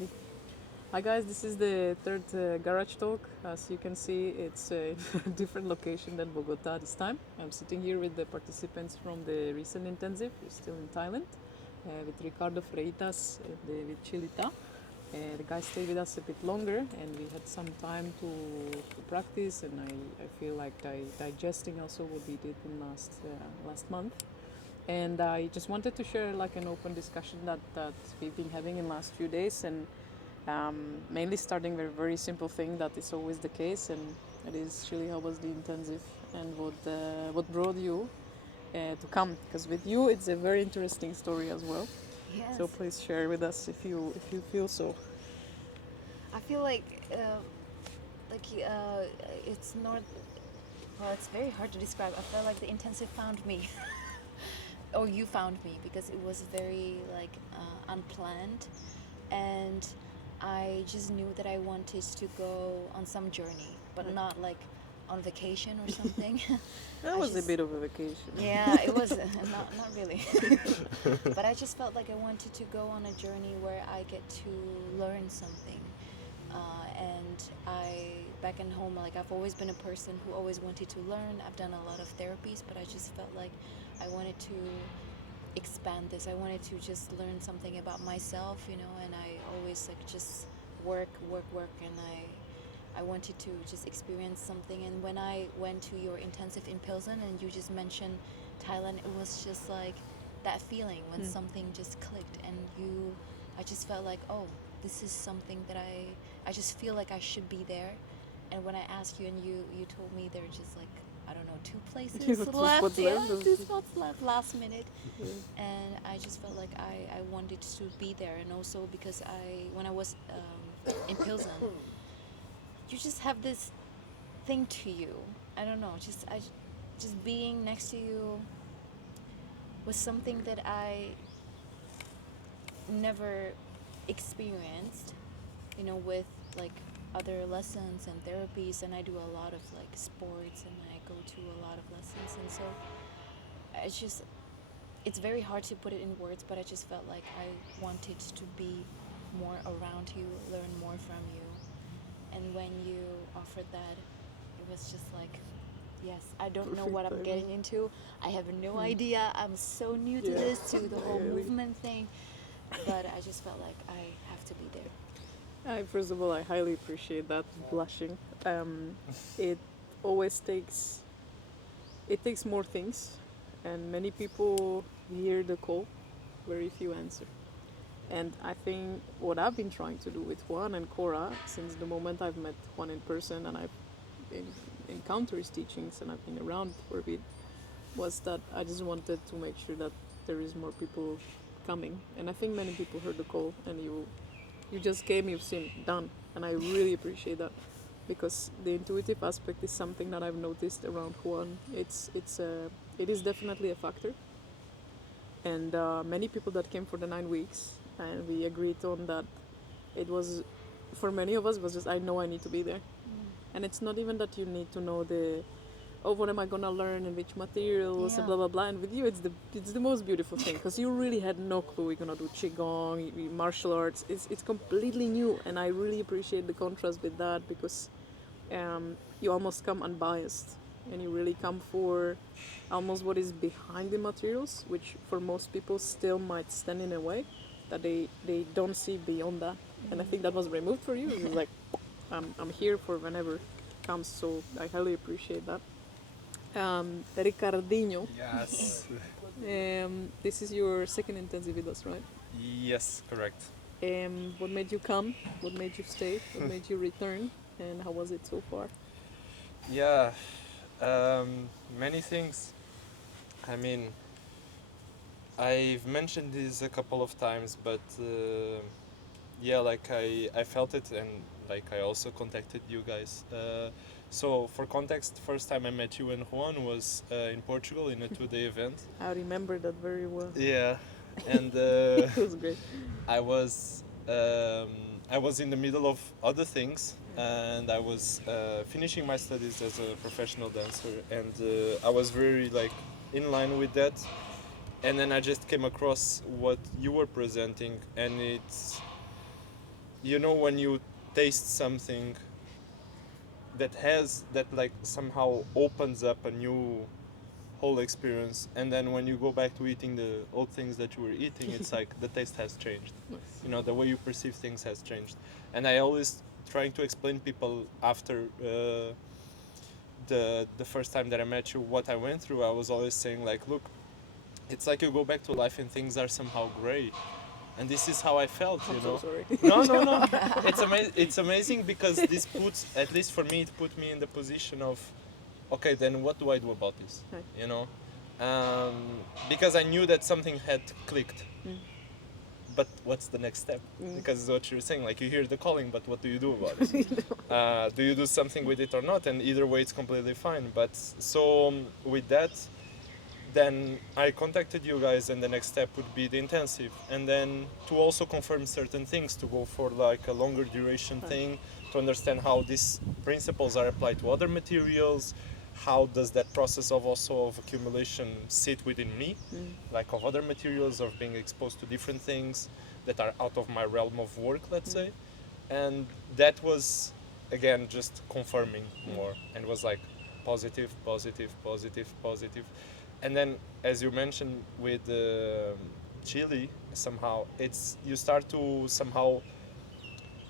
Ready? Hi guys, this is the third garage talk. As you can see, it's a different location than Bogota this time. I'm sitting here with the participants from the recent intensive. We're still in Thailand with Ricardo, Freitas, and with Chilita. The guys stayed with us a bit longer, and we had some time to practice. And I feel like digesting also what we did in last month. And I just wanted to share like an open discussion that we've been having in last few days, and mainly starting with a very simple thing that is always the case, and it is really how was the intensive and what brought you to come, because with you it's a very interesting story as well. Yes. So please share with us if you feel so. I feel like it's not. Well, it's very hard to describe. I felt like the intensive found me, or you found me, because it was very like unplanned, and I just knew that I wanted to go on some journey, but Right. not like on vacation or something. That was a bit of a vacation. Yeah, it was not really. But I just felt like I wanted to go on a journey where I get to learn something. And back in home, like I've always been a person who always wanted to learn. I've done a lot of therapies, but I just felt like I wanted to expand this. I wanted to just learn something about myself, and I always like just work, and I wanted to just experience something. And when I went to your intensive in Pilsen and you just mentioned Thailand, it was just like that feeling when something just clicked, and I just felt like, oh, this is something that I just feel like I should be there. And when I asked you and you told me there are just like, I don't know, 2 places Two left. spots Yeah, left. 2 spots left last minute. Yeah. And I just felt like I wanted to be there. And also because when I was in Pilsen, you just have this thing to you. I don't know, just being next to you was something that I never experienced, with like other lessons and therapies. And I do a lot of like sports, and I go to a lot of lessons, and so it's very hard to put it in words, but I just felt like I wanted to be more around you, learn more from you. And when you offered that, it was just like, yes, I don't know what I'm getting into. I have no idea. I'm so new to this, to the whole movement thing. But I just felt like I have to be there. First of all, I highly appreciate that. Blushing. It always takes more things, and many people hear the call, very few answer. And I think what I've been trying to do with Juan and Cora since the moment I've met Juan in person and I've encountered his teachings and I've been around for a bit, was that I just wanted to make sure that there is more people coming. And I think many people heard the call, and you just came, you've seen, done. And I really appreciate that, because the intuitive aspect is something that I've noticed around Juan. It is definitely a factor. And many people that came for the 9 weeks, and we agreed on that it was, for many of us, was just, I know I need to be there. And it's not even that you need to know what am I gonna learn and which materials, and blah blah blah. And with you, it's the most beautiful thing, because you really had no clue we're gonna do qigong, martial arts. It's completely new, and I really appreciate the contrast with that, because you almost come unbiased, and you really come for almost what is behind the materials, which for most people still might stand in a way that they don't see beyond that. And I think that was removed for you. It was like, I'm here for whenever comes. So I highly appreciate that. Ricardinho, Yes. this is your second intensive with us, right? Yes, correct. What made you come? What made you stay? What made you return? And how was it so far? Yeah, many things. I mean, I've mentioned this a couple of times, but yeah, like I felt it, and like I also contacted you guys. So for context, first time I met you and Juan was in Portugal in a 2-day event. I remember that very well. Yeah, and It was great. I was in the middle of other things, and I was finishing my studies as a professional dancer, and I was very like in line with that. And then I just came across what you were presenting, and you know, when you taste something that like somehow opens up a new whole experience, and then when you go back to eating the old things that you were eating, it's like the taste has changed. Nice. You know, the way you perceive things has changed. And I always trying to explain people after the first time that I met you what I went through. I was always saying like, look, it's like you go back to life and things are somehow gray, and this is how I felt. I'm You so know. sorry. No. It's amazing because this puts, at least for me, it put me in the position of, okay, then what do I do about this? Right. You know, because I knew that something had clicked. Mm. But what's the next step? Mm. Because what you're saying, like you hear the calling, but what do you do about it? Do you do something with it or not? And either way, it's completely fine. But so with that, then I contacted you guys, and the next step would be the intensive, and then to also confirm certain things, to go for like a longer duration thing, to understand how these principles are applied to other materials, how does that process of also of accumulation sit within me, like of other materials, of being exposed to different things that are out of my realm of work, let's say. And that was again just confirming more, and was like positive. And then, as you mentioned with Chile, somehow it's, you start to somehow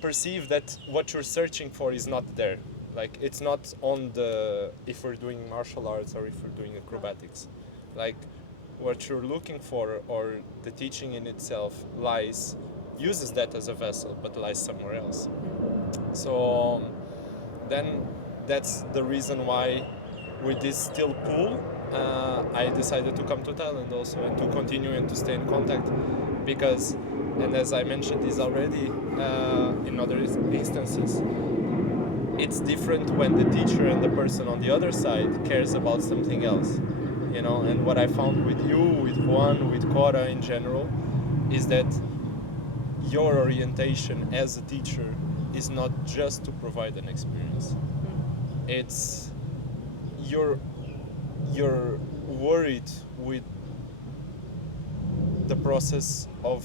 perceive that what you're searching for is not there. Like it's not on the, if we're doing martial arts or if we're doing acrobatics, like what you're looking for or the teaching in itself uses that as a vessel, but lies somewhere else. So then that's the reason why with this still pool, I decided to come to Thailand also, and to continue and to stay in contact, because, and as I mentioned this already in other instances, it's different when the teacher and the person on the other side cares about something else, you know. And what I found with you, with Juan, with Cora in general, is that your orientation as a teacher is not just to provide an experience. It's you're worried with the process of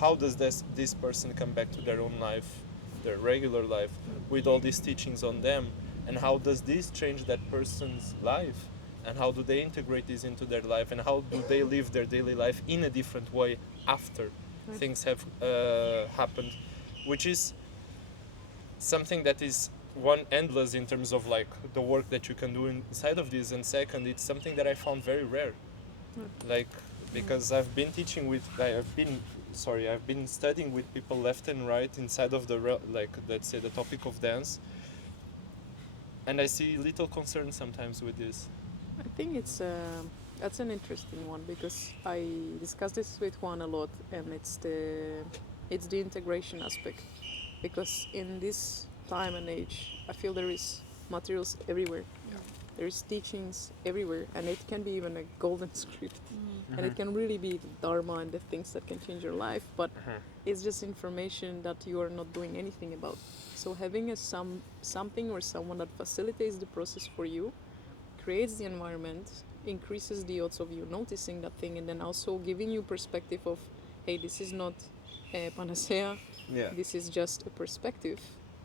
how does this person come back to their own life, their regular life, with all these teachings on them, and how does this change that person's life, and how do they integrate this into their life, and how do they live their daily life in a different way after things have happened, which is something that is, one, endless in terms of like the work that you can do inside of this, and second, it's something that I found very rare. Like, because I've been studying with people left and right inside of the like, let's say, the topic of dance, and I see little concern sometimes with this. I think that's an interesting one, because I discussed this with Juan a lot, and it's the integration aspect, because in this time and age, I feel there is materials everywhere. There is teachings everywhere, and it can be even a golden script, and it can really be the dharma and the things that can change your life, but it's just information that you are not doing anything about. So having something or someone that facilitates the process for you, creates the environment, increases the odds of you noticing that thing, and then also giving you perspective of, hey, this is not a panacea, this is just a perspective.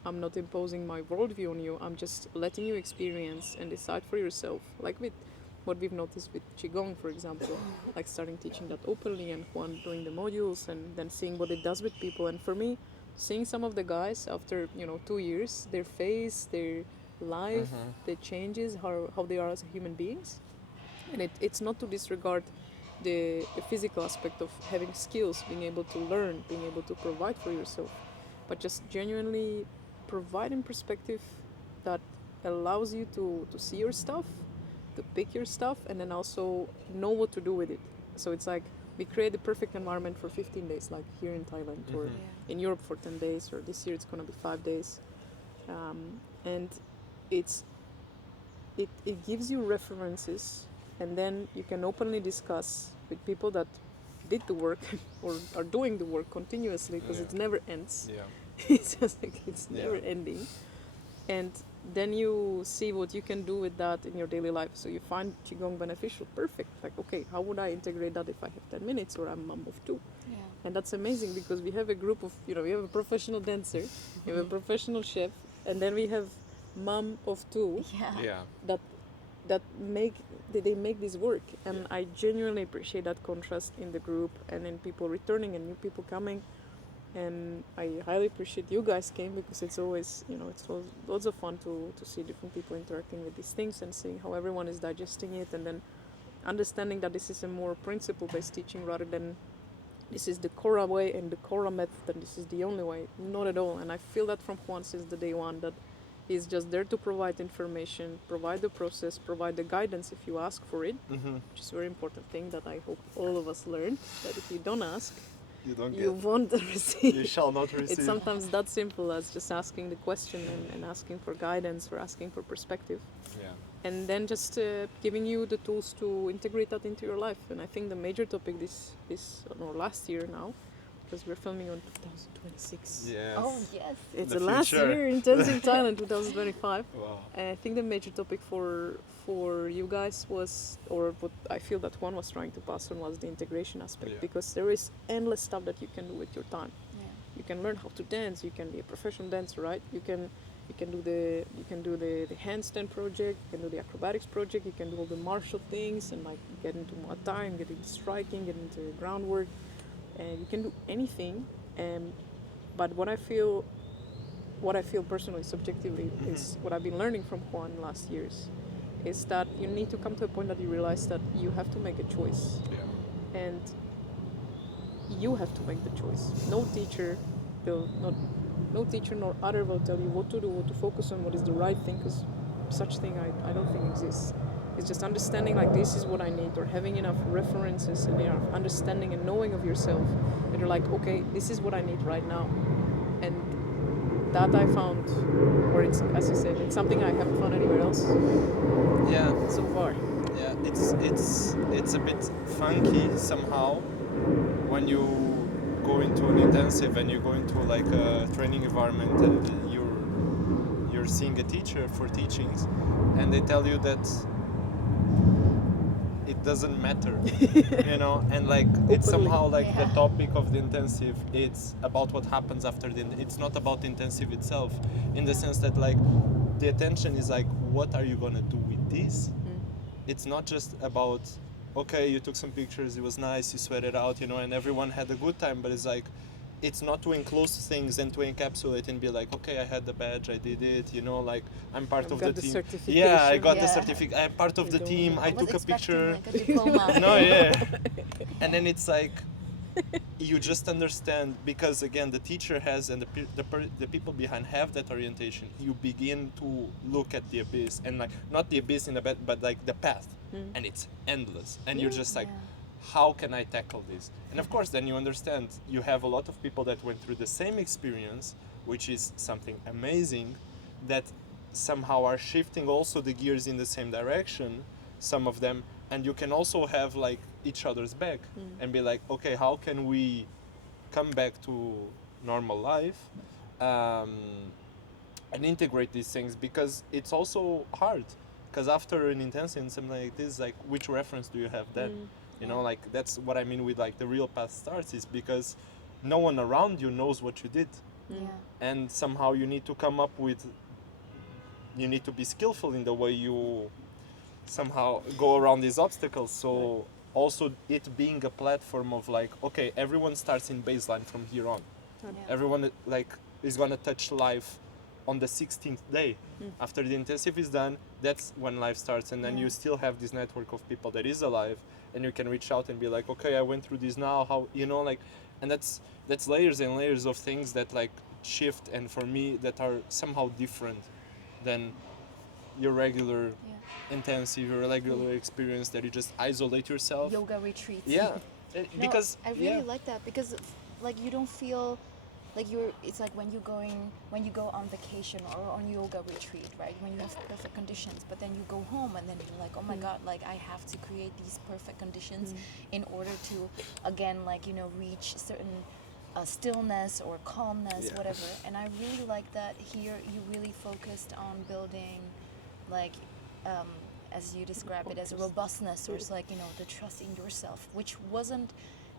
I'm not imposing my worldview on you, I'm just letting you experience and decide for yourself. Like with what we've noticed with Qigong, for example, like starting teaching that openly, and Juan doing the modules, and then seeing what it does with people. And for me, seeing some of the guys after 2 years, their face, their life, the changes, how they are as human beings. And it's not to disregard the physical aspect of having skills, being able to learn, being able to provide for yourself, but just genuinely providing perspective that allows you to see your stuff, to pick your stuff, and then also know what to do with it. So it's like we create the perfect environment for 15 days, like here in Thailand, or in Europe for 10 days, or this year it's going to be 5 days. And it gives you references, and then you can openly discuss with people that did the work or are doing the work continuously, because it never ends. It's just like it's never ending. and then you see what you can do with that in your daily life. So you find qigong beneficial, perfect. Like, okay, how would I integrate that if I have 10 minutes or I'm mom of two? Yeah. And that's amazing because we have a group of, you know, we have a professional dancer, we have a professional chef, and then we have mom of two Yeah. Yeah. that they make this work. And I genuinely appreciate that contrast in the group and in people returning and new people coming. And I highly appreciate you guys came because it's always, you know, it's lots of fun to see different people interacting with these things and seeing how everyone is digesting it, and then understanding that this is a more principle-based teaching rather than this is the Cora way and the Cora method and this is the only way. Not at all. And I feel that from Juan since the day one, that he's just there to provide information, provide the process, provide the guidance if you ask for it, which is a very important thing that I hope all of us learn, that if you don't ask, You don't you won't receive. You shall not receive. It's sometimes that simple as just asking the question and asking for guidance or asking for perspective. Yeah. And then just giving you the tools to integrate that into your life. And I think the major topic this or last year now, because we're filming on 2026. Yes. Oh yes. It's The the last future. year, Intensive Thailand 2025. Wow. And I think the major topic for you guys was, or what I feel that Juan was trying to pass on, was the integration aspect. Yeah. Because there is endless stuff that you can do with your time. Yeah. You can learn how to dance. You can be a professional dancer, right? You can do the handstand project. You can do the acrobatics project. You can do all the martial things and like get into Muay Thai and get into striking, get into groundwork, and you can do anything. But what I feel personally, subjectively, is what I've been learning from Juan last years, is that you need to come to a point that you realize that you have to make a choice, Yeah. and you have to make the choice. No teacher nor other will tell you what to do, what to focus on, what is the right thing, because such thing I don't think exists. It's just understanding like this is what I need, or having enough references and enough understanding and knowing of yourself that you're like, okay, this is what I need right now. And that I found, or it's, as you said, it's something I haven't found anywhere else Yeah. so far. Yeah. It's a bit funky somehow when you go into an intensive and you go into like a training environment and you're seeing a teacher for teachings and they tell you that it doesn't matter, you know, and like it's somehow like the topic of the intensive, it's about what happens after it's not about the intensive itself, in the sense that like the attention is like, what are you gonna do with this? It's not just about, okay, you took some pictures, it was nice, you sweated out, you know, and everyone had a good time, but it's like, it's not to enclose things and to encapsulate and be like, okay, I had the badge, I did it, you know, like I'm part of the team. Yeah, I got the certificate. I'm part of the team. I took a picture. Like a diploma. No, yeah. And then it's like, you just understand, because again, the teacher has and the people behind have that orientation. You begin to look at the abyss, and like not the abyss in a bed, but like the path, and it's endless. And you're just like, how can I tackle this? And of course, then you understand you have a lot of people that went through the same experience, which is something amazing, that somehow are shifting also the gears in the same direction, some of them, and you can also have like each other's back and be like, okay, how can we come back to normal life and integrate these things, because it's also hard, because after an intensive and something like this, like which reference do you have then? You know, like that's what I mean with like the real path starts, is because no one around you knows what you did. And somehow you need to come up with, you need to be skillful in the way you somehow go around these obstacles. So also it being a platform of like, okay, everyone starts in baseline from here on. Everyone like is gonna touch life on the 16th day. After the intensive is done, that's when life starts, and then you still have this network of people that is alive, and you can reach out and be like, okay, I went through this now, how, you know, like, and that's layers and layers of things that like shift, and for me that are somehow different than your regular intensive, your regular experience that you just isolate yourself. Yoga retreats. Yeah. Because I really like that, because like you don't feel like it's like when you go on vacation or on yoga retreat, right? When you have perfect conditions, but then you go home and then you're like, oh my god, like I have to create these perfect conditions in order to again, like, you know, reach certain stillness or calmness, Yeah. whatever. And I really like that here you really focused on building, like, um, as you describe it, as a robustness, or it's like, you know, the trust in yourself, which wasn't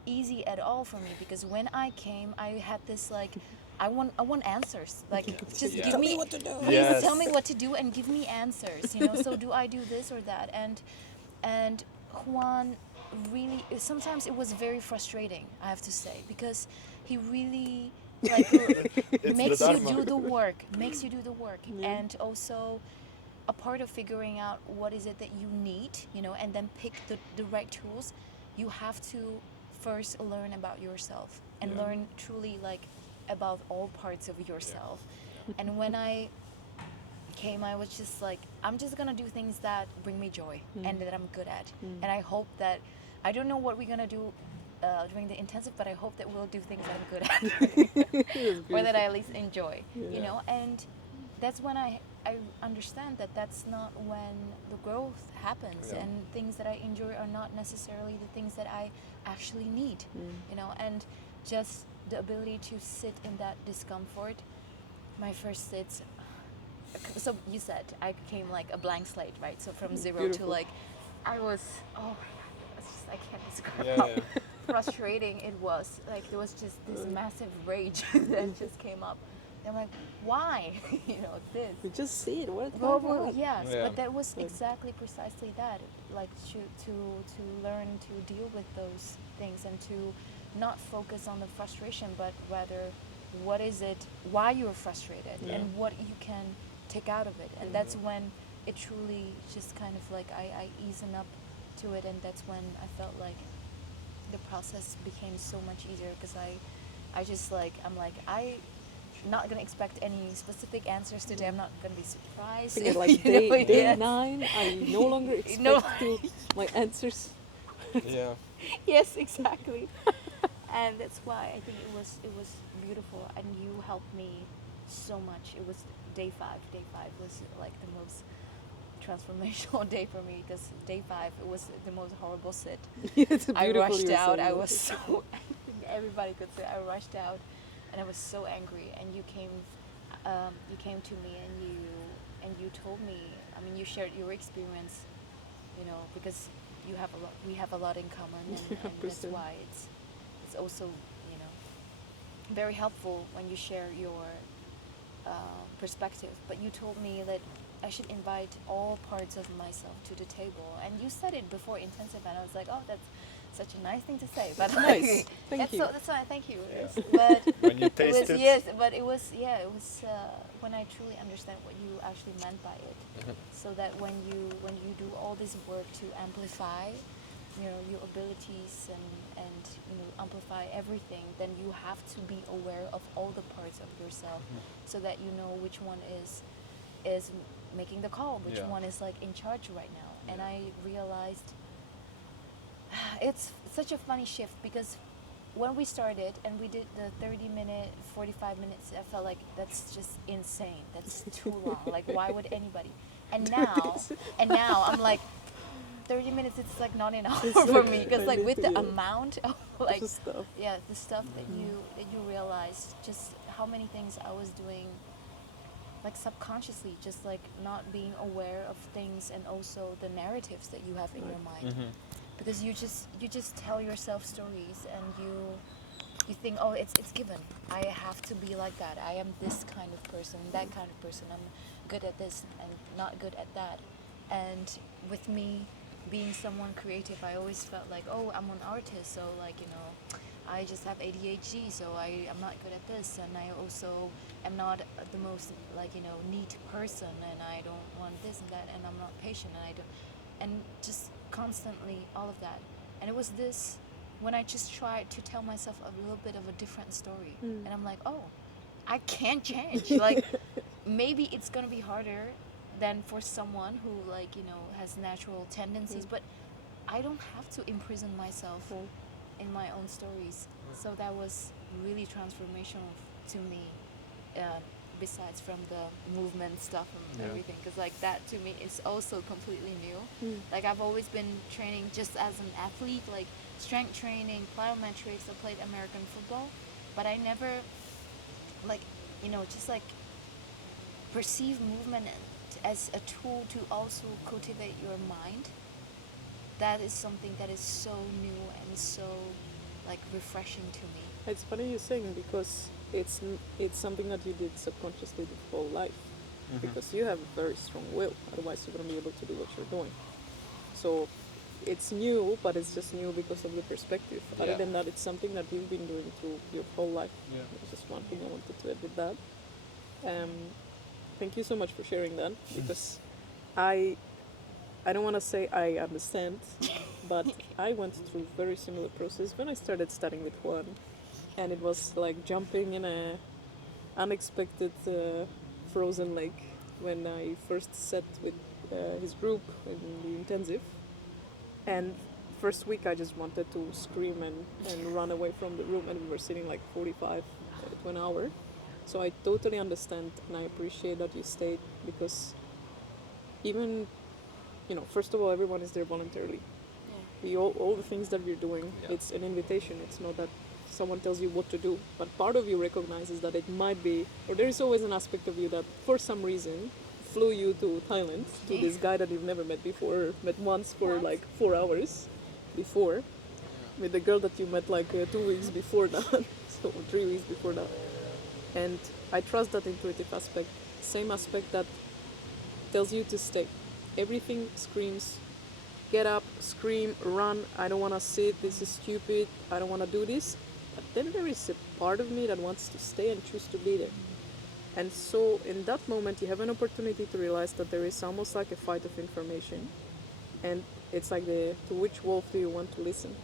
easy at all for me, because when I came, I had this like, I want answers. Like, just Yeah. give Tell me, me what to do. please Yes. tell me what to do and give me answers. You know, so do I do this or that? And Juan really, sometimes it was very frustrating, I have to say, because he really like It's makes the you Dharma. do the work, makes you do the work, Yeah. and also a part of figuring out what is it that you need, you know, and then pick the right tools. You have to first learn about yourself and Yeah. learn truly like about all parts of yourself. And when I came, I was just like, I'm just gonna do things that bring me joy and that I'm good at. And I hope that, I don't know what we're gonna do during the intensive, but I hope that we'll do things that I'm good at, or that I at least enjoy, you Yeah. know. And that's when I understand that that's not when the growth happens, Yeah. and things that I enjoy are not necessarily the things that I actually need, you know. And just the ability to sit in that discomfort. My first sits, so you said I came like a blank slate, right? So from zero to Beautiful. like, I was, oh my god, it's just, I can't describe Yeah, how yeah. frustrating it was. Like, there was just this massive rage that just came up. I'm like, why? You know, this. We just see it. What? Well, yes, Yeah. but that was Like- exactly precisely that. Like, to learn to deal with those things, and to not focus on the frustration, but rather, what is it, why you're frustrated, Yeah. and what you can take out of it. And that's when it truly just kind of like, I easen up to it, and that's when I felt like the process became so much easier, because I just like, I'm like, not gonna expect any specific answers today. I'm not gonna be surprised. Figure if, like you know, day yes. 9, I no longer expect No. my answers. Yeah. Yes, exactly. And that's why I think it was beautiful, and you helped me so much. It was day 5. Day 5 was like the most transformational day for me, because day 5, it was the most horrible sit. It's I beautiful rushed you out. said I that. was so everybody could say I rushed out, and I was so angry. And you came to me, and you told me. I mean, you shared your experience, you know, because we have a lot in common, and that's 100%. why it's also, you know, very helpful when you share your perspective. But you told me that I should invite all parts of myself to the table, and you said it before intensive, and I was like, oh, that's such a nice thing to say. But Nice. Thank that's you. So, that's why I thank you. Yeah. But When you it taste was, it. yes, but it was when I truly understand what you actually meant by it. So that when you do all this work to amplify, you know, your abilities, and you know, amplify everything, then you have to be aware of all the parts of yourself, so that you know which one is making the call, which Yeah. one is like in charge right now. And Yeah. I realized it's such a funny shift, because when we started and we did the 30-minute, 45 minutes, I felt like that's just insane. That's too long. Like, why would anybody? And now I'm like, 30 minutes, it's like not enough It's for like- me, because like with the yeah. amount of like, Just stuff. yeah, the stuff that you realized, just how many things I was doing like subconsciously, just like not being aware of things, and also the narratives that you have in your mind, because you just tell yourself stories, and you think, oh, it's given, I have to be like that, I am this kind of person, that kind of person, I'm good at this and not good at that. And with me being someone creative, I always felt like, oh, I'm an artist, so like, you know, I just have ADHD, so I'm not good at this, and I also am not the most, like, you know, neat person, and I don't want this and that, and I'm not patient, and I don't, and just constantly all of that. And it was this, when I just tried to tell myself a little bit of a different story, and I'm like, oh, I can't change. Like, maybe it's gonna be harder than for someone who, like, you know, has natural tendencies, but I don't have to imprison myself in my own stories. So that was really transformational to me, besides from the movement stuff and Yeah. everything, because like that to me is also completely new. Like, I've always been training just as an athlete, like strength training, plyometrics. I played American football, but I never, like, just like perceive movement as a tool to also cultivate your mind. That is something that is so new and so like refreshing to me. It's funny you're saying, because it's something that you did subconsciously the whole life, because you have a very strong will. Otherwise, you wouldn't be able to do what you're doing. So it's new, but it's just new because of the perspective. Other than that, it's something that you've been doing through your whole life. Yeah. It's just one thing I wanted to add with that. Thank you so much for sharing that, because I don't want to say I understand, but I went through very similar process when I started studying with Juan, and it was like jumping in a unexpected frozen lake when I first sat with his group in the intensive, and first week I just wanted to scream and run away from the room, and we were sitting like 45 to an hour. So I totally understand, and I appreciate that you stayed, because even, first of all, everyone is there voluntarily. We all the things that we're doing, it's an invitation. It's not that someone tells you what to do, but part of you recognizes that it might be, or there is always an aspect of you that for some reason flew you to Thailand, to this guy that you've never met before, met once for like 4 hours before, with the girl that you met like 2 weeks before that, so 3 weeks before that. And I trust that intuitive aspect, same aspect that tells you to stay. Everything screams, get up, scream, run, I don't want to sit, this is stupid, I don't want to do this. But then there is a part of me that wants to stay and choose to be there. And so in that moment you have an opportunity to realize that there is almost like a fight of information. And it's like to which wolf do you want to listen?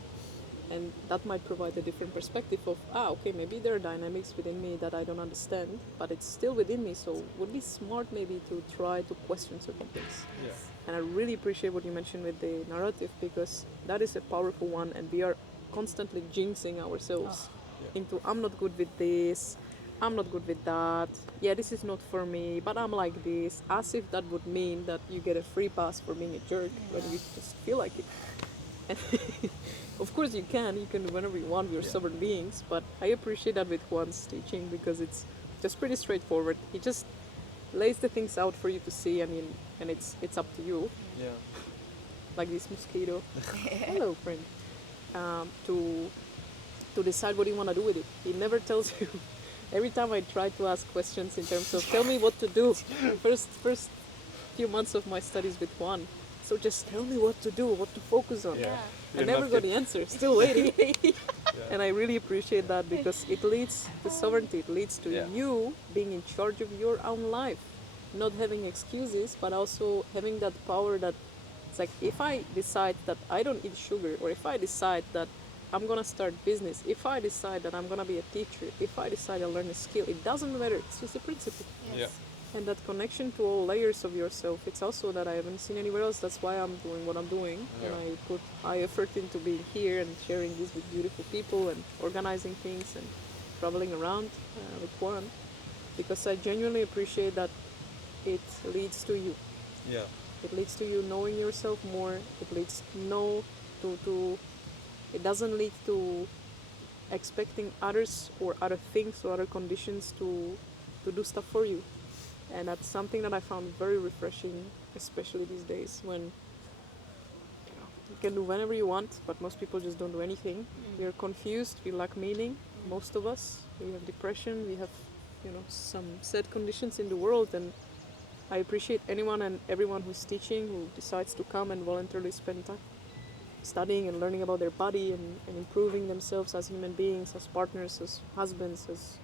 And that might provide a different perspective of, okay, maybe there are dynamics within me that I don't understand, but it's still within me, so it would be smart maybe to try to question certain things. Yeah. And I really appreciate what you mentioned with the narrative, because that is a powerful one, and we are constantly jinxing ourselves into, I'm not good with this, I'm not good with that, yeah, this is not for me, but I'm like this, as if that would mean that you get a free pass for being a jerk when you just feel like it. And of course you can do whenever you want, we're sovereign beings, but I appreciate that with Juan's teaching, because it's just pretty straightforward. He just lays the things out for you to see, and it's up to you. Yeah. Like this mosquito. Hello, friend. To decide what you want to do with it. He never tells you. Every time I try to ask questions in terms of tell me what to do, first few months of my studies with Juan, so just tell me what to do, what to focus on. Yeah. I You're never not got good. the answer, still waiting. Yeah. And I really appreciate that, because it leads to sovereignty, it leads to you being in charge of your own life, not having excuses, but also having that power that it's like, if I decide that I don't eat sugar, or if I decide that I'm gonna start business, if I decide that I'm gonna be a teacher, if I decide to learn a skill, it doesn't matter, it's just a principle. Yeah. And that connection to all layers of yourself, it's also that I haven't seen anywhere else. That's why I'm doing what I'm doing. Yeah. And I put high effort into being here and sharing this with beautiful people and organizing things and traveling around with Juan. Because I genuinely appreciate that it leads to you. Yeah. It leads to you knowing yourself more. It leads to it doesn't lead to expecting others or other things or other conditions to do stuff for you. And that's something that I found very refreshing, especially these days when you can do whenever you want, but most people just don't do anything. We are confused, we lack meaning, most of us. We have depression, we have some sad conditions in the world, and I appreciate anyone and everyone who's teaching, who decides to come and voluntarily spend time studying and learning about their body and improving themselves as human beings, as partners, as husbands, as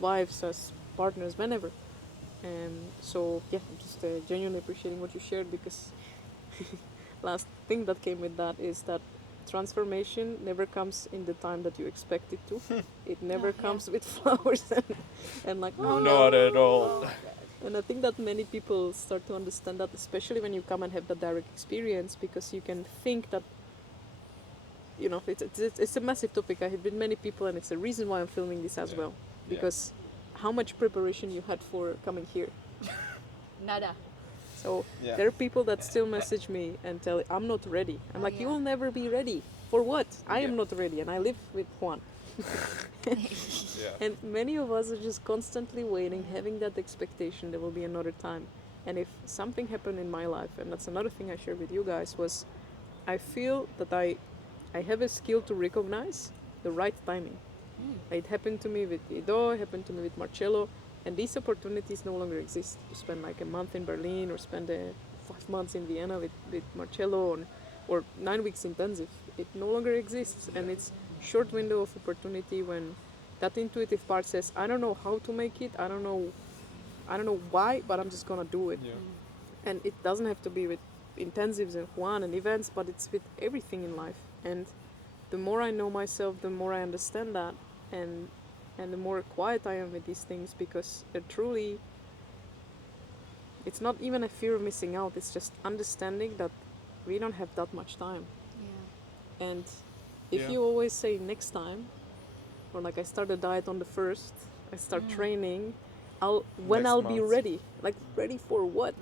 wives, as partners, whenever. So yeah, I'm just genuinely appreciating what you shared, because last thing that came with that is that transformation never comes in the time that you expect it to. It never comes with flowers and like, oh no. Not at all. And I think that many people start to understand that, especially when you come and have that direct experience, because you can think that, it's a massive topic. I have been many people, and it's the reason why I'm filming this as well, because how much preparation you had for coming here. Nada. So there are people that still message me and tell I'm not ready. I'm like, you will never be ready. For what? I am not ready, and I live with Juan. Yeah. And many of us are just constantly waiting, having that expectation there will be another time. And if something happened in my life, and that's another thing I shared with you guys, was I feel that I have a skill to recognize the right timing. It happened to me with Ido, it happened to me with Marcello, and these opportunities no longer exist. To spend like a month in Berlin or spend 5 months in Vienna with Marcello, or 9 weeks intensive. It no longer exists, and it's short window of opportunity when that intuitive part says, I don't know how to make it, I don't know why, but I'm just gonna do it. Yeah. And it doesn't have to be with intensives and Juan and events, but it's with everything in life. And the more I know myself, the more I understand that, and the more quiet I am with these things, because they're truly, it's not even a fear of missing out, it's just understanding that we don't have that much time. Yeah. And if Yeah. you always say next time, or like I start a diet on the 1st, I start training, Next I'll be month. ready. Like, ready for what?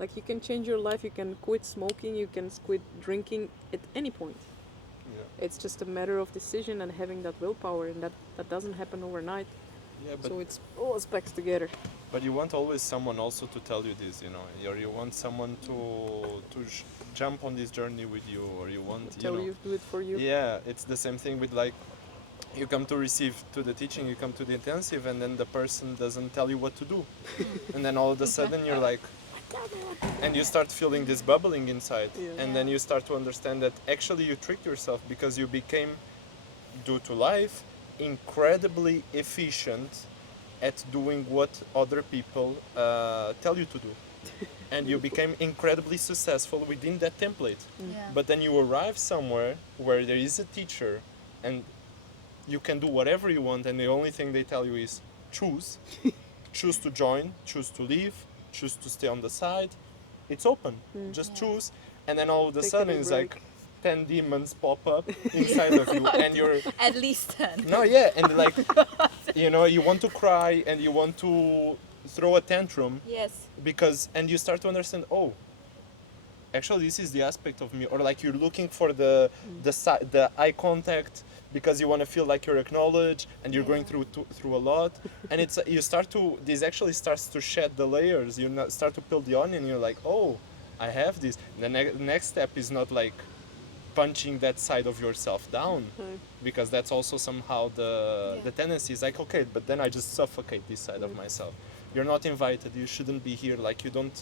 Like, you can change your life, you can quit smoking, you can quit drinking at any point. Yeah. It's just a matter of decision and having that willpower, and that doesn't happen overnight. Yeah, but So it's all aspects together. But you want always someone also to tell you this, you know, or you want someone to jump on this journey with you, or you want, Tell you, do it for you. Yeah, it's the same thing with, like, you come to receive to the teaching, you come to the intensive, and then the person doesn't tell you what to do, and then all of a sudden you're like, and you start feeling this bubbling inside, Yeah. and then you start to understand that actually you tricked yourself, because you became, due to life, incredibly efficient at doing what other people tell you to do. And you became incredibly successful within that template. Yeah. But then you arrive somewhere where there is a teacher and you can do whatever you want, and the only thing they tell you is choose. Choose to join, choose to leave, choose to stay on the side. It's open. Just Yeah. choose. And then all of a Take sudden a it's break. like 10 demons pop up inside of you, and you're At least 10. no, yeah, and like, you know, you want to cry and you want to throw a tantrum, Yes. because, and you start to understand, oh, actually this is the aspect of me, or like you're looking for the eye contact, because you want to feel like you're acknowledged, and you're going through a lot, and it's you start to, this actually starts to shed the layers. You start to peel the onion. You're like, oh, I have this. The next step is not like punching that side of yourself down, because that's also somehow the tendency is like, okay, but then I just suffocate this side of myself. You're not invited, you shouldn't be here, like you don't,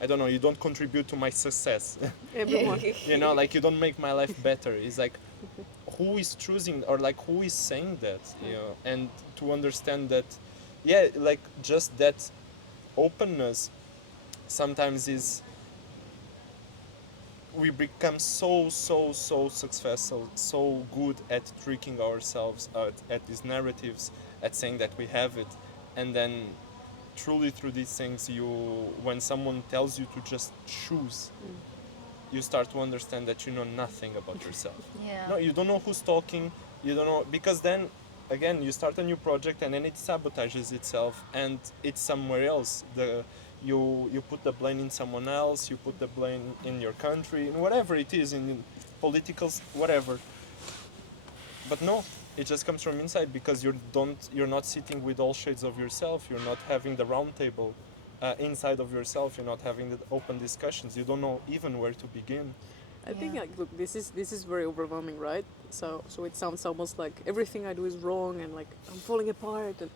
I don't know, you don't contribute to my success. Everyone. You know, like you don't make my life better. It's like, who is choosing, or like who is saying that, you know? And to understand that, yeah, like just that openness sometimes is, we become so successful, so good at tricking ourselves at these narratives, at saying that we have it, and then truly through these things, you, when someone tells you to just choose, you start to understand that you know nothing about yourself. Yeah. No, you don't know who's talking, you don't know, because then again you start a new project and then it sabotages itself and it's somewhere else. You put the blame in someone else, you put the blame in your country, in whatever it is, in politicals, whatever. But no, it just comes from inside, because you're not sitting with all shades of yourself, you're not having the round table inside of yourself, you're not having the open discussions, you don't know even where to begin. I think, Yeah. like, look, this is very overwhelming, right? So it sounds almost like everything I do is wrong, and like I'm falling apart, and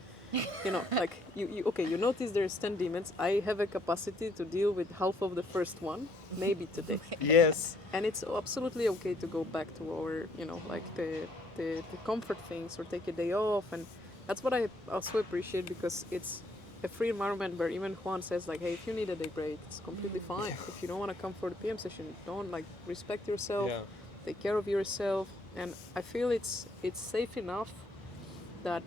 you know, like you notice there's 10 demons. I have a capacity to deal with half of the first one, maybe today, Yes. and it's absolutely okay to go back to our, you know, like the comfort things, or take a day off, and that's what I also appreciate, because it's a free environment where even Juan says, like, hey, if you need a day break, it's completely fine. If you don't want to come for the PM session, don't, like, respect yourself, Yeah. take care of yourself, and I feel it's safe enough that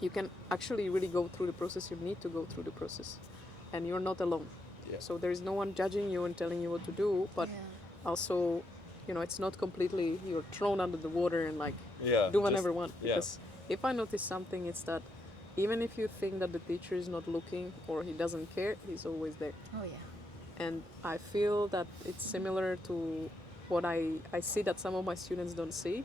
you can actually really go through the process you need to go through the process, and you're not alone. Yeah. So there is no one judging you and telling you what to do, but Yeah. also, you know, it's not completely you're thrown under the water and like Yeah. do whatever you want. yeah. Because if I notice something, it's that even if you think that the teacher is not looking or he doesn't care, he's always there. Oh yeah. And I feel that it's similar to what I see that some of my students don't see.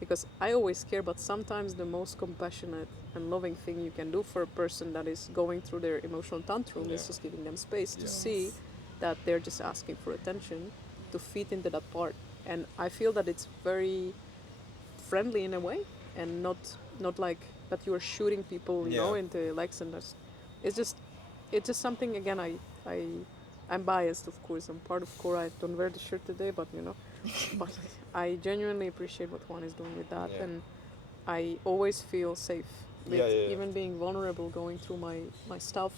because I always care, but sometimes the most compassionate and loving thing you can do for a person that is going through their emotional tantrum is Yeah. just giving them space to Yeah. see Yes. that they're just asking for attention, to fit into that part. And I feel that it's very friendly in a way, and not like that you are shooting people, Yeah. into legs and that's. It's just it's just something. Again, I I'm biased, of course. I'm part of Cora. I don't wear the shirt today, but but I genuinely appreciate what Juan is doing with that, Yeah. and I always feel safe with Yeah, yeah, yeah. even being vulnerable, going through my stuff,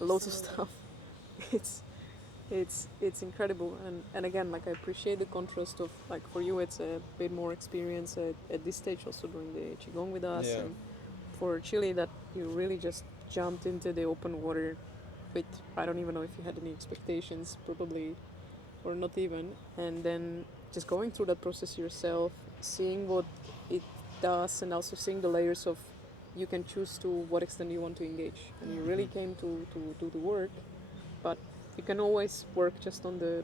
loads of Absolutely. stuff. It's it's incredible, and again, like, I appreciate the contrast of, like, for you it's a bit more experience at this stage, also doing the qigong with us, Yeah. and for Chile that you really just jumped into the open water with, I don't even know if you had any expectations, probably, or not even, and then just going through that process yourself, seeing what it does, and also seeing the layers of, you can choose to what extent you want to engage, and you really Mhm. came to do the work, but you can always work just on the,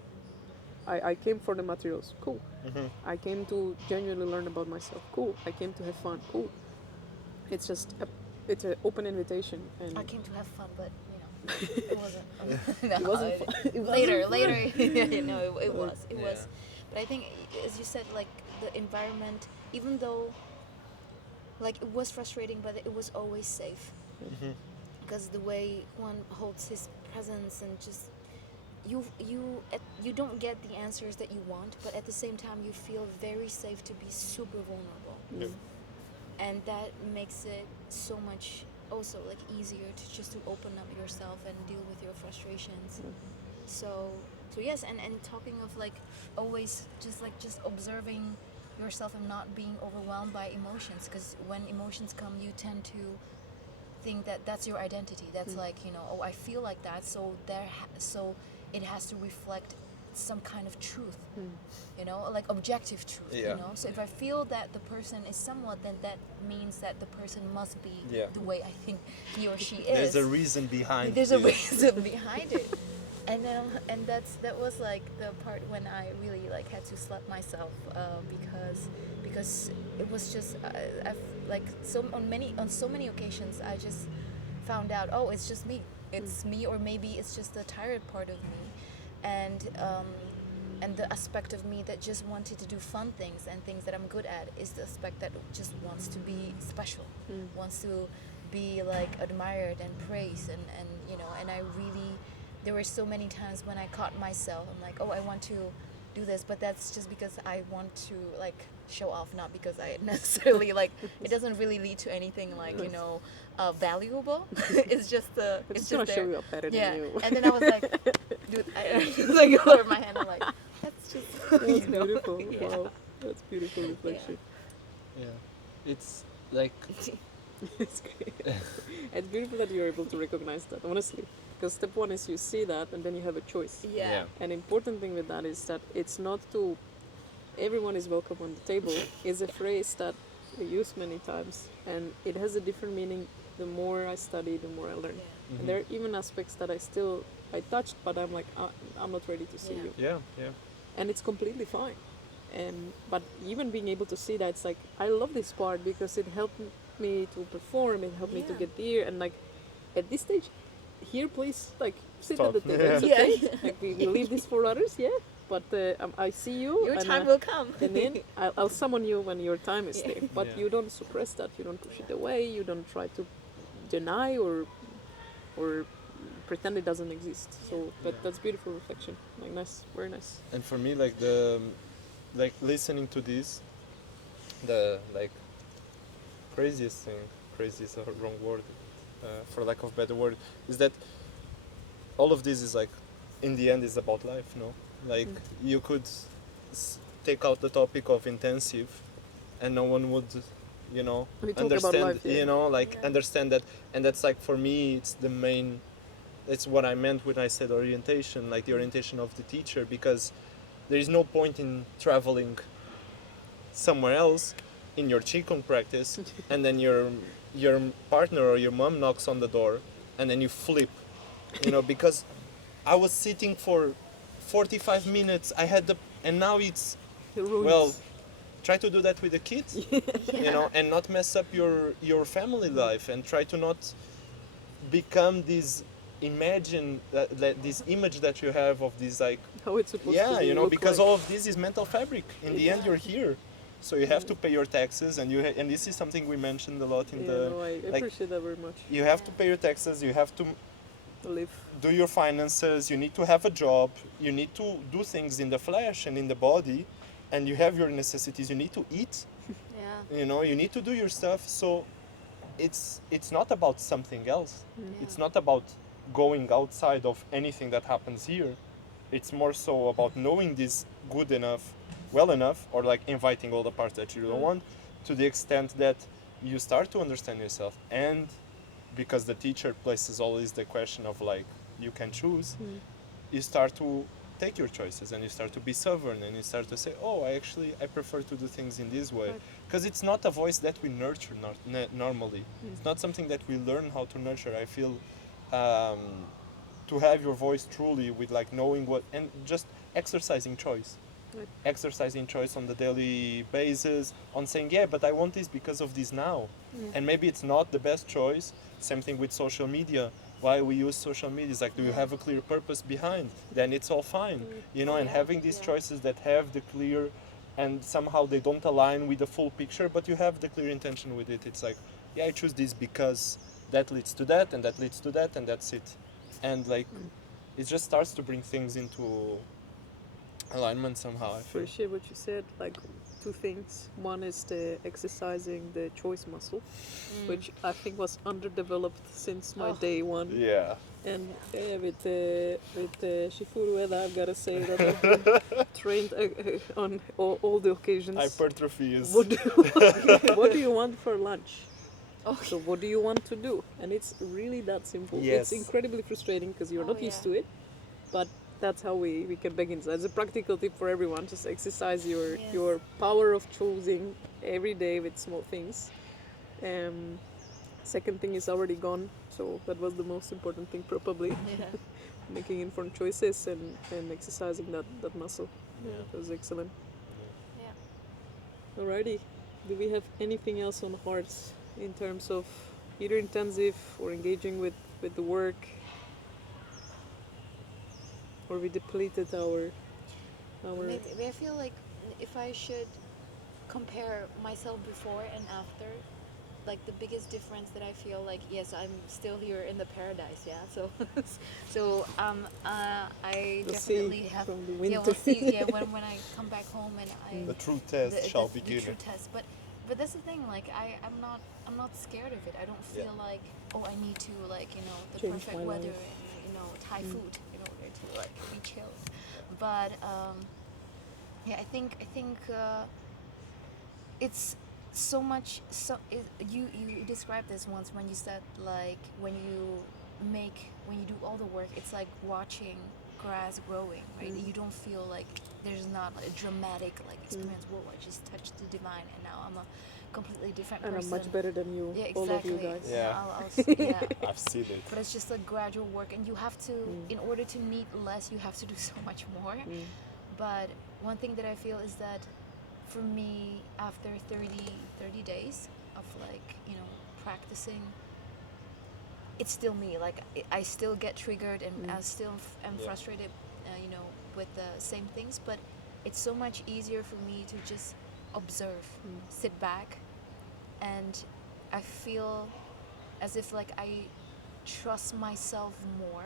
I came for the materials, cool. Mhm. I came to genuinely learn about myself, cool. I came to have fun, cool. It's just it's an open invitation, and I came to have fun, but it wasn't. No, it wasn't fun. It later, wasn't later. fun. No, it was. It Yeah. was. But I think, as you said, like the environment, even though, like, it was frustrating, but it was always safe Mhm. because the way one holds his presence and just you don't get the answers that you want, but at the same time you feel very safe to be super vulnerable, Yeah. and that makes it so much also like easier to just to open up yourself and deal with your frustrations. So yes, and talking of like always just observing yourself and not being overwhelmed by emotions, because when emotions come you tend to think that that's your identity, that's like, oh, I feel like that, so so it has to reflect some kind of truth, like objective truth. Yeah. So if I feel that the person is somewhat, then that means that the person must be Yeah. the way I think he or she is. There's a reason behind There's a it. reason behind it. And that was like the part when I really like had to slap myself, because it was just I've like on so many occasions I just found out, oh, it's just me, it's me, or maybe it's just the tired part of me, and the aspect of me that just wanted to do fun things and things that I'm good at is the aspect that just wants to be special, wants to be like admired and praised, and I really, there were so many times when I caught myself, I'm like, oh, I want to do this, but that's just because I want to like show off, not because I necessarily like, it doesn't really lead to anything like, valuable. It's just It's gonna there. show you up better than you. And then I was like, dude, I like lower my hand, I'm like, that's just That's beautiful. Yeah. Wow, that's beautiful reflection. Yeah. It's like It's great. It's beautiful that you're able to recognize that, honestly. Because step one is you see that, and then you have a choice. Yeah. An important thing with that is that it's not to everyone is welcome on the table is a phrase that we use many times, and it has a different meaning the more I study, the more I learn. Mhm. And there are even aspects that I touched, but I'm like, I'm not ready to see Yeah. you. Yeah, yeah. And it's completely fine. But even being able to see that, it's like, I love this part because it helped me to perform, it helped me to Yeah. get there, and like, at this stage, here, please, like, sit Stop. at the table. It's Yeah. okay. Yeah. Like, we leave this for others, yeah. But I see you. Your and, time will come. and then I'll summon you when your time is Yeah. there. But Yeah. you don't suppress that. You don't push it away. You don't try to deny or pretend it doesn't exist. So, but Yeah. that's beautiful reflection. Like, nice, very nice. And for me, like like listening to this, the like craziest thing, crazy is a wrong word, for lack of better word, is that all of this is like, in the end, is about life, no? Like, you could take out the topic of intensive, and no one would, We talk about understand, life, yeah. like, Yeah. understand that, and that's like, for me, it's the main, it's what I meant when I said orientation, like the orientation of the teacher, because there is no point in traveling somewhere else in your qigong practice, and then your partner or your mom knocks on the door, and then you flip, because I was sitting for 45 minutes. I had and now it's, It ruins. well, try to do that with the kids, you know, and not mess up your family life, and try to not become this this image that you have of this, like, How it's supposed to be, you know, look because like. all of this is mental fabric. In the end, you're here, so you have to pay your taxes, and and this is something we mentioned a lot in Yeah, no, I like, appreciate that very much. you have to pay your taxes, you have to Live. do your finances, you need to have a job, you need to do things in the flesh and in the body, and you have your necessities, you need to eat, Yeah. you know, you need to do your stuff. So it's not about something else. Yeah. It's not about going outside of anything that happens here. It's more so about knowing this good enough, well enough, or like inviting all the parts that you don't want, to the extent that you start to understand yourself. And because the teacher places always the question of like, you can choose, you start to take your choices, and you start to be sovereign, and you start to say, oh, I prefer to do things in this way. Right. Because it's not a voice that we nurture normally. It's not something that we learn how to nurture. I feel to have your voice truly, with like knowing what, and just exercising choice. Right. Exercising choice on the daily basis, on saying, yeah, but I want this because of this now. And maybe it's not the best choice. Same thing with social media. Why we use social media is like, do you have a clear purpose behind? Then it's all fine, you know. And having these choices that have the clear, and somehow they don't align with the full picture, but you have the clear intention with it. It's like, yeah, I choose this because that leads to that, and that leads to that, and that's it. And like, it just starts to bring things into alignment somehow, I feel. Appreciate what you said. Like, two things. One is the exercising the choice muscle, which I think was underdeveloped since my day one. Yeah. And with Shifuru Eda, I've got to say that I've been trained on all the occasions. Hypertrophy is. What do you want for lunch? Okay. So what do you want to do? And it's really that simple. Yes. It's incredibly frustrating because you're not used yeah. to it, but that's how we can begin. So as a practical tip for everyone, just exercise your power of choosing every day with small things. Second thing is already gone, so that was the most important thing probably. Yeah. Making informed choices and exercising that muscle. Yeah, that was excellent. Yeah. Alrighty, do we have anything else on hearts in terms of either intensive or engaging with the work? Or we depleted our Maybe I feel like if I should compare myself before and after, like the biggest difference that I feel like, yes, I'm still here in the paradise, yeah. So, I We'll definitely see have. from the Yeah, winter. we'll see. Yeah, when I come back home and The true test shall the begin. true test. But that's the thing. Like I'm not scared of it. I don't feel like, oh, I need to, like, you know, the Change perfect my weather life. and, you know, Thai food in order to like be chill. But yeah, I think it's so much. You described this once when you said, like, when you do all the work, it's like watching grass growing, right? You don't feel like there's not a dramatic like experience. Whoa, I just touched the divine, and now I'm a completely different and person. I'm much better than you, Yeah, all of exactly. you guys. Yeah. Yeah. I've seen it. But it's just a gradual work, and you have to, in order to need less, you have to do so much more. But one thing that I feel is that for me, after 30 days of, like, you know, practicing, it's still me. Like, I still get triggered, and I still am frustrated, you know, with the same things. But it's so much easier for me to just observe, sit back, and I feel as if, like, I trust myself more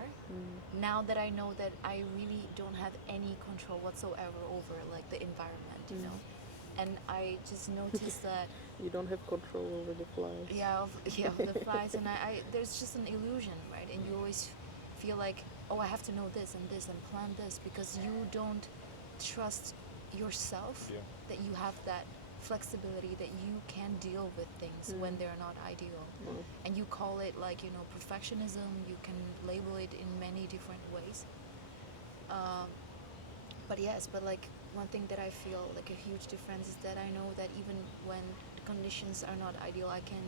now that I know that I really don't have any control whatsoever over, like, the environment, you know. And I just noticed that You don't have control over the flies. of the flies, and I there's just an illusion, right? And you always feel like, oh, I have to know this and this and plan this, because you don't trust yourself that you have that flexibility, that you can deal with things when they're not ideal. And you call it, like, you know, perfectionism. You can label it in many different ways. But like, one thing that I feel like a huge difference is that I know that even when the conditions are not ideal, I can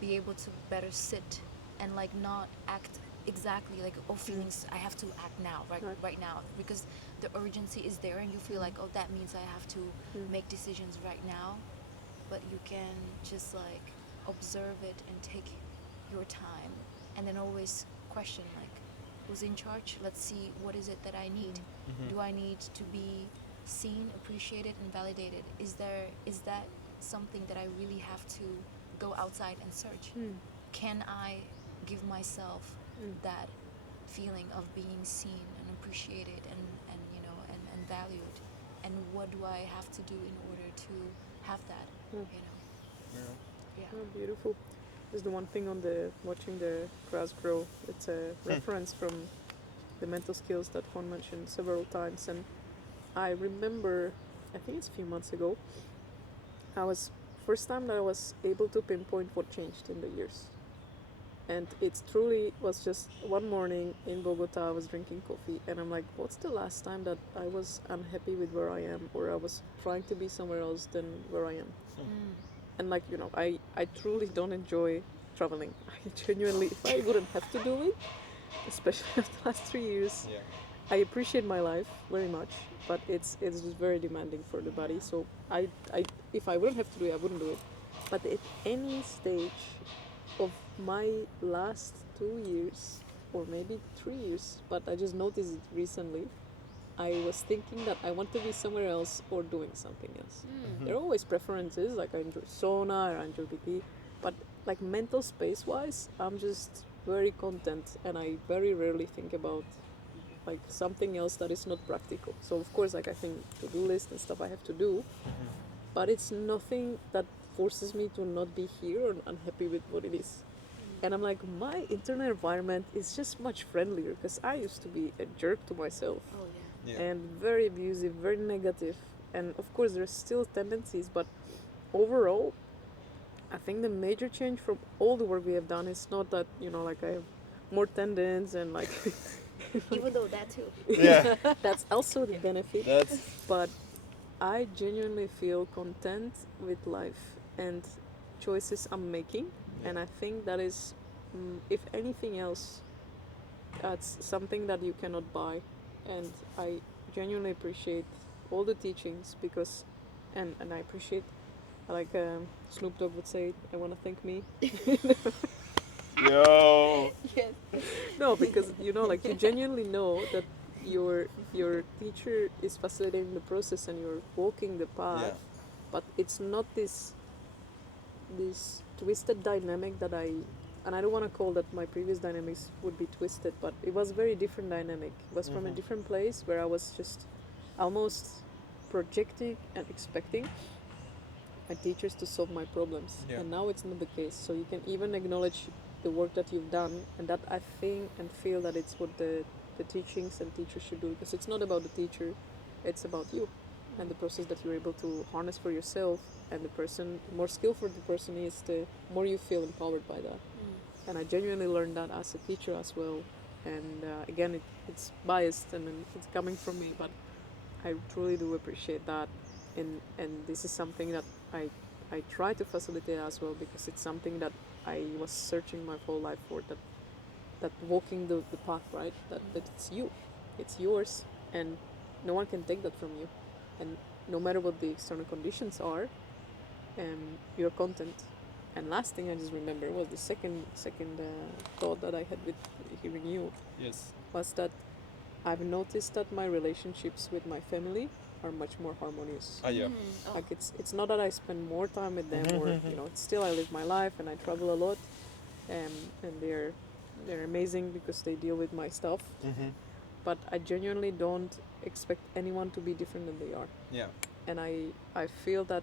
be able to better sit and, like, not act exactly like feelings. I have to act now, right now, because the urgency is there, and you feel like, oh, that means I have to make decisions right now. But you can just like observe it and take your time, and then always question like, who's in charge? Let's see, what is it that I need? Do I need to be seen, appreciated, and validated? Is that something that I really have to go outside and search? Can I give myself that feeling of being seen and appreciated and you know and valued? And what do I have to do in order to have that? You know? Yeah. Oh, beautiful. There's the one thing on the watching the grass grow. It's a reference from the mental skills that Juan mentioned several times, and I remember, I think it's a few months ago, first time that I was able to pinpoint what changed in the years. And it truly was just one morning in Bogota, I was drinking coffee, and I'm like, what's the last time that I was unhappy with where I am, or I was trying to be somewhere else than where I am? And like, you know, I truly don't enjoy traveling. I genuinely, if I wouldn't have to do it, especially after the last 3 years, I appreciate my life very much, but it's just very demanding for the body. So I if I wouldn't have to do it, I wouldn't do it. But at any stage of my last 2 years, or maybe 3 years, but I just noticed it recently, I was thinking that I want to be somewhere else or doing something else. There are always preferences, like I enjoy sauna or I enjoy PT, but like mental space wise, I'm just very content, and I very rarely think about like something else that is not practical. So of course, like I think to-do list and stuff I have to do, but it's nothing that forces me to not be here or unhappy with what it is. And I'm like, my internal environment is just much friendlier, because I used to be a jerk to myself. Oh yeah. And very abusive, very negative. And of course, there's still tendencies, but overall, I think the major change from all the work we have done is not that, you know, like I have more tendons and like. Even though that too. Yeah. That's also the benefit. But I genuinely feel content with life and choices I'm making. And I think that is, if anything else, that's something that you cannot buy. And I genuinely appreciate all the teachings, because, and I appreciate, like Snoop Dogg would say, I want to thank me. Yo. Yes. No, because you know, like you genuinely know that your teacher is facilitating the process and you're walking the path, but it's not this twisted dynamic that and I don't want to call that my previous dynamics would be twisted, but it was very different dynamic. It was from a different place where I was just almost projecting and expecting my teachers to solve my problems, and now it's not the case. So you can even acknowledge the work that you've done, and that I think and feel that it's what the teachings and teachers should do, because it's not about the teacher, it's about you and the process that you're able to harness for yourself. And the more skillful the person is, the more you feel empowered by that. And I genuinely learned that as a teacher as well. And again, it's biased and it's coming from me, but I truly do appreciate that. And this is something that I try to facilitate as well, because it's something that I was searching my whole life for, that walking the path, right? That it's you, it's yours, and no one can take that from you. And no matter what the external conditions are, you're content. And last thing I just remember was the second thought that I had with hearing you. Yes. Was that I've noticed that my relationships with my family are much more harmonious. Like it's not that I spend more time with them, or you know, it's still I live my life and I travel a lot, and they're amazing because they deal with my stuff. But I genuinely don't expect anyone to be different than they are. And I feel that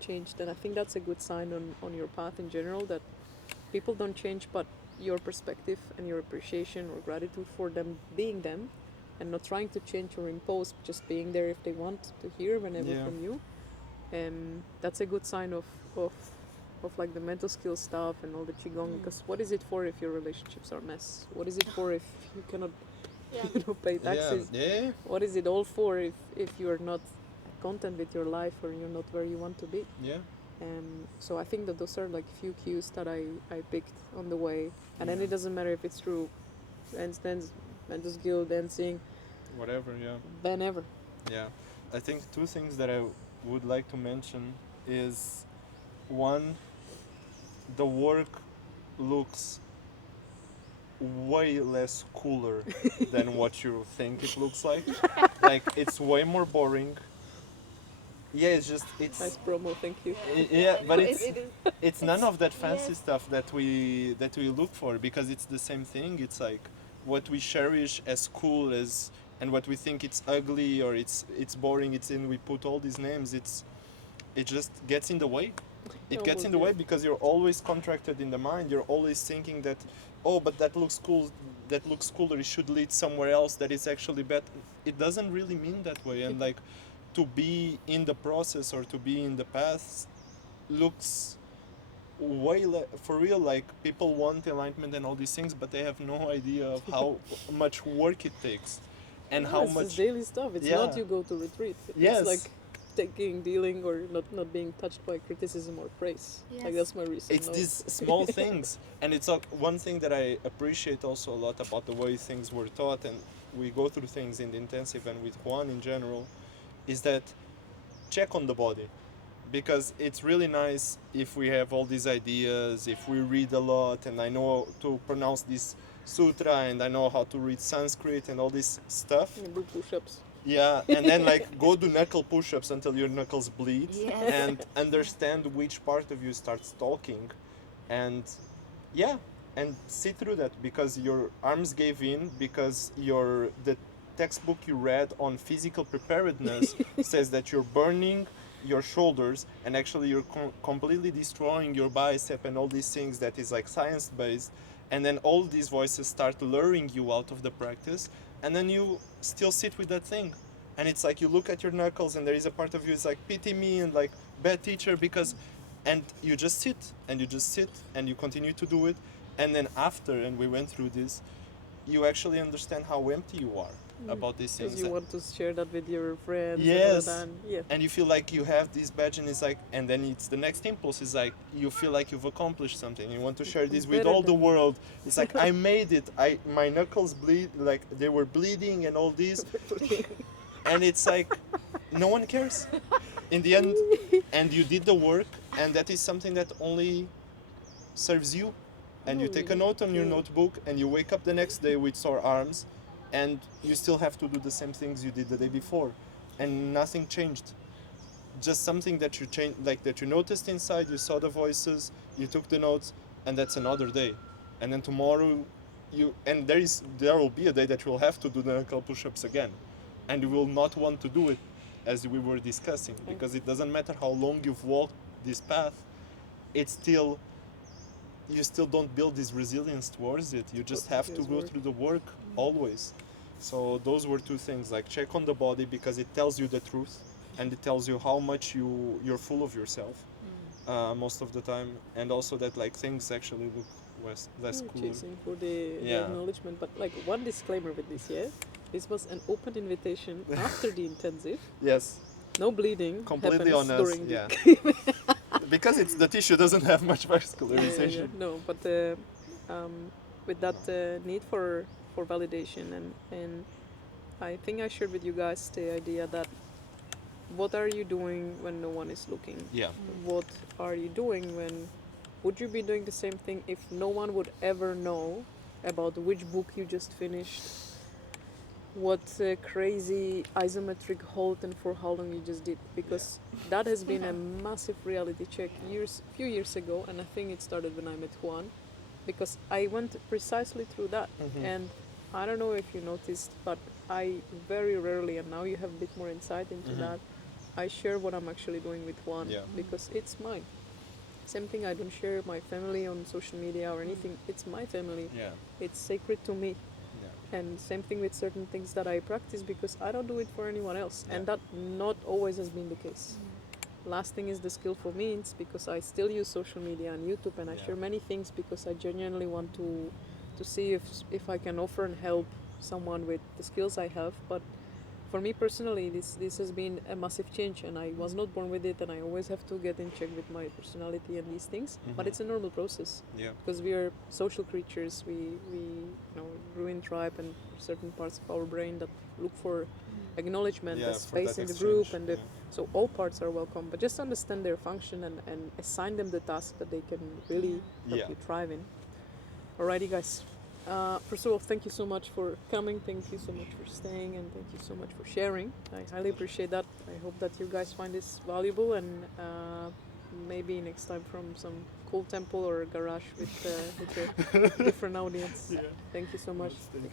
changed, and I think that's a good sign on your path in general, that people don't change, but your perspective and your appreciation or gratitude for them being them, and not trying to change or impose, just being there if they want to hear whenever from you. That's a good sign of like the mental skills stuff and all the qigong, because what is it for if your relationships are a mess? What is it for if you cannot pay taxes? What is it all for if you're not content with your life, or you're not where you want to be? So I think that those are like few cues that I picked on the way. And then it doesn't matter if it's through handstands, mental skill, dancing, Whatever, yeah. whenever. Yeah. I think two things that I would like to mention is one, the work looks way less cooler than what you think it looks like. Like it's way more boring. Yeah, it's just Nice promo, thank you. yeah, but No, it's none of that fancy yes. stuff that we look for, because it's the same thing. It's like what we cherish as cool as, and what we think it's ugly or it's boring. It's in, we put all these names. It just gets in the way. It gets in the way because you're always contracted in the mind. You're always thinking that, oh, but that looks cool. That looks cooler. It should lead somewhere else. That is actually better. It doesn't really mean that way. And like, to be in the process or to be in the path looks for real. Like, people want enlightenment and all these things, but they have no idea of how much work it takes, and Yeah, how it's much. just daily stuff. It's Yeah. not you go to retreat. Yes. It's like dealing or not being touched by criticism or praise. Yes. Like that's my reason. It's these small things, and it's one thing that I appreciate also a lot about the way things were taught, and we go through things in the intensive and with Juan in general, is that check on the body, because it's really nice if we have all these ideas, if we read a lot, and I know to pronounce this sutra, and I know how to read Sanskrit and all this stuff. You do push-ups. Yeah, and then like go do knuckle push-ups until your knuckles bleed, Yes. and understand which part of you starts talking, and yeah, and see through that, because your arms gave in, because the textbook you read on physical preparedness says that you're burning your shoulders, and actually you're completely destroying your bicep and all these things that is like science based, and then all these voices start luring you out of the practice, and then you still sit with that thing, and it's like you look at your knuckles and there is a part of you is like, pity me, and like, bad teacher, because, and you just sit and you just sit and you continue to do it, and then after, and we went through this, you actually understand how empty you are about these things. Because you want to share that with your friends. Yes. And yeah. And you feel like you have this badge, and it's like, and then it's the next impulse is like, you feel like you've accomplished something. You want to share this with Better all the than- world. It's like, I made it. My knuckles bleed, like they were bleeding and all this. And it's like, no one cares in the end. And you did the work, and that is something that only serves you. And you take a note on your notebook, and you wake up the next day with sore arms, and you still have to do the same things you did the day before, and nothing changed. Just something that you changed, like that you noticed inside. You saw the voices, you took the notes, and that's another day. And then tomorrow, there will be a day that you will have to do the knuckle push-ups again, and you will not want to do it, as we were discussing, because it doesn't matter how long you've walked this path. It's still, you still don't build this resilience towards it. You just have to go through the work always. So those were two things, like check on the body, because it tells you the truth, and it tells you how much you're full of yourself most of the time, and also that like things actually look less cool. Chasing for the Yeah. acknowledgement. But like one disclaimer with this, yeah? This was an open invitation after the intensive. Yes, No bleeding completely happens honest. during Yeah, the because the tissue doesn't have much vascularization. No, but with that need for validation, and I think I shared with you guys the idea that what are you doing when no one is looking? Yeah. What are you doing when, would you be doing the same thing if no one would ever know about which book you just finished, what crazy isometric halt and for how long you just did? Because that has been a massive reality check few years ago, and I think it started when I met Juan, because I went precisely through that. And I don't know if you noticed, but I very rarely, and now you have a bit more insight into that, I share what I'm actually doing with Juan, Yeah. because it's mine. Same thing, I don't share my family on social media or anything. It's my family. Yeah. It's sacred to me. Yeah. And same thing with certain things that I practice, because I don't do it for anyone else. Yeah. And that not always has been the case. Last thing is the skillful means, because I still use social media and YouTube, and I Yeah. share many things because I genuinely want to see if I can offer and help someone with the skills I have. But for me personally, this has been a massive change, and I was not born with it, and I always have to get in check with my personality and these things. But it's a normal process Yeah. because we are social creatures. We ruin tribe and certain parts of our brain that look for acknowledgement, Yeah, a for space that in the group, exchange, and the, yeah. so all parts are welcome. But just understand their function and assign them the task that they can really help Yeah. you thrive in. Alrighty, guys. First of all, thank you so much for coming. Thank you so much for staying, and thank you so much for sharing. I highly appreciate that. I hope that you guys find this valuable, and maybe next time from some cool temple or garage with a different audience. Yeah. Thank you so much. Thank